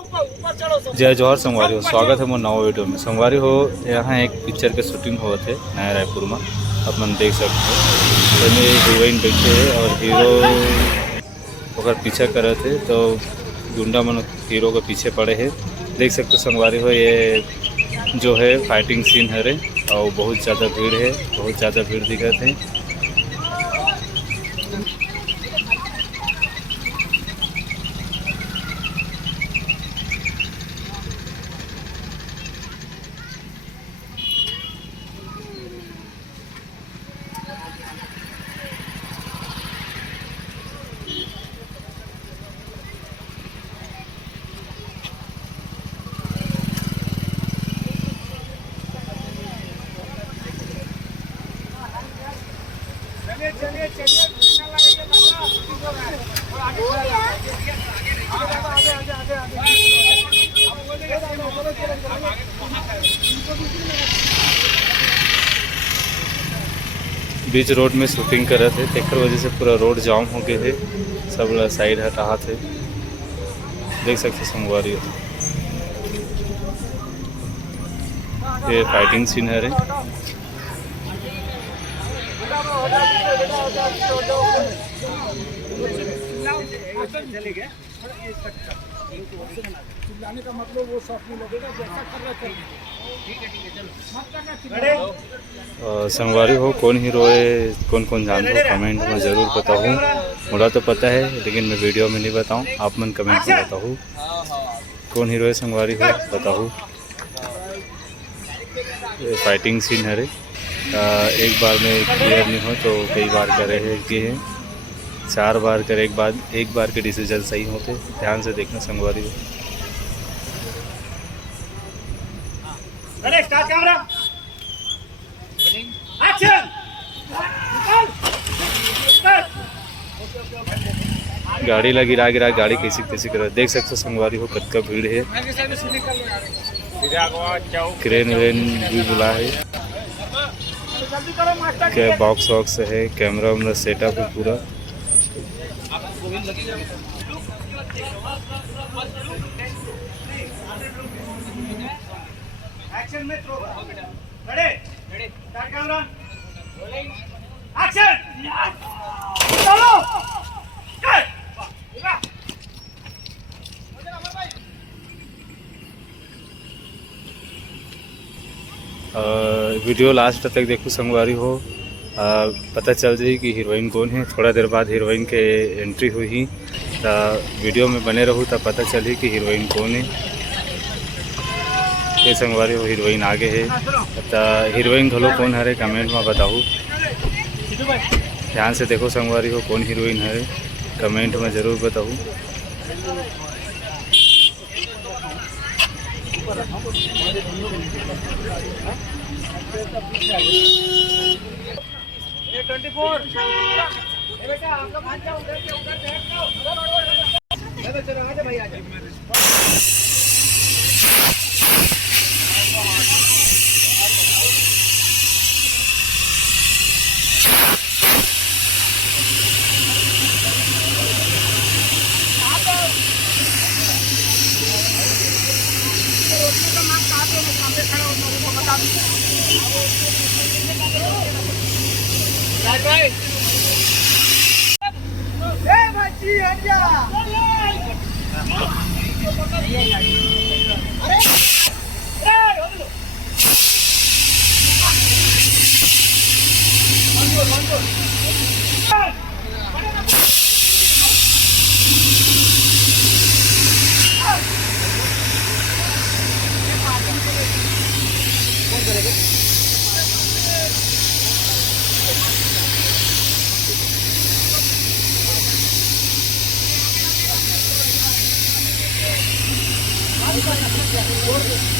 जय जोहर संगवारी हो, स्वागत है मोर नवा वीडियो में। संगवारी हो, यहाँ एक पिक्चर के शूटिंग होत है नया रायपुर में, अपन देख सकते हो। इसमें हीरोइन बैठे है और हीरो ओकर पीछा करत है, तो गुंडा मन हीरो के पीछे पड़े हैं। देख सकते हो संगवारी हो, ये जो है फाइटिंग सीन है रे, और बहुत ज़्यादा भीड़ है, बहुत ज़्यादा भीड़ दिखत है। चलिए चलिए बीच रोड में शूटिंग कर रहे थे, तेकर वजह से पूरा रोड जाम हो गए थे, सब लोग साइड हटा थे। देख सकते संगवारी हो, ये फाइटिंग सीन है रे। चिल्लाने का मतलब वो शॉट नहीं लगेगा, जैसा कर रहा है संगवारी हो, कौन हीरो है, कौन कौन जानते हो, कमेंट में ज़रूर बताऊँ। मुझे तो पता है, लेकिन मैं वीडियो में नहीं बताऊँ, आप मन कमेंट में बताऊँ कौन हीरो है संगवारी हो, बताऊँ। फाइटिंग सीन है रे, एक बार में क्लियर नहीं हो तो कई बार करे है कि 4 बार करे, एक बार के डिसीजन सही होते। ध्यान से देखना संगवारी हो। Start camera action. गाड़ी लगी गिरा गाड़ी कैसी कैसी कर, देख सकते हो संगवारी हो, कद का भीड़ है। क्रेन वेन भी बुला है, क्या बॉक्स वॉक्स है, कैमरा वैमरा सेटअप है पूरा। एक्शन में throw ready ready start camera action चलो वीडियो लास्ट तक देखो संगवारी हो, पता चल जाए कि हीरोइन कौन है। थोड़ा देर बाद हीरोइन के एंट्री हुई, तो वीडियो में बने रहूँ तो पता चली कि हीरोइन कौन है। ये संगवारी हो, हीरोइन आगे है, तो हीरोइन घलो कौन है कमेंट में बताऊँ। ध्यान से देखो संगवारी हो, कौन हीरोइन है कमेंट में ज़रूर बताऊँ। ये 24 बेटा आप लोग आ जाओ, उधर के उधर बैठ जाओ, चलो चलो आ जाओ भाई, आ जाओ। Gracias.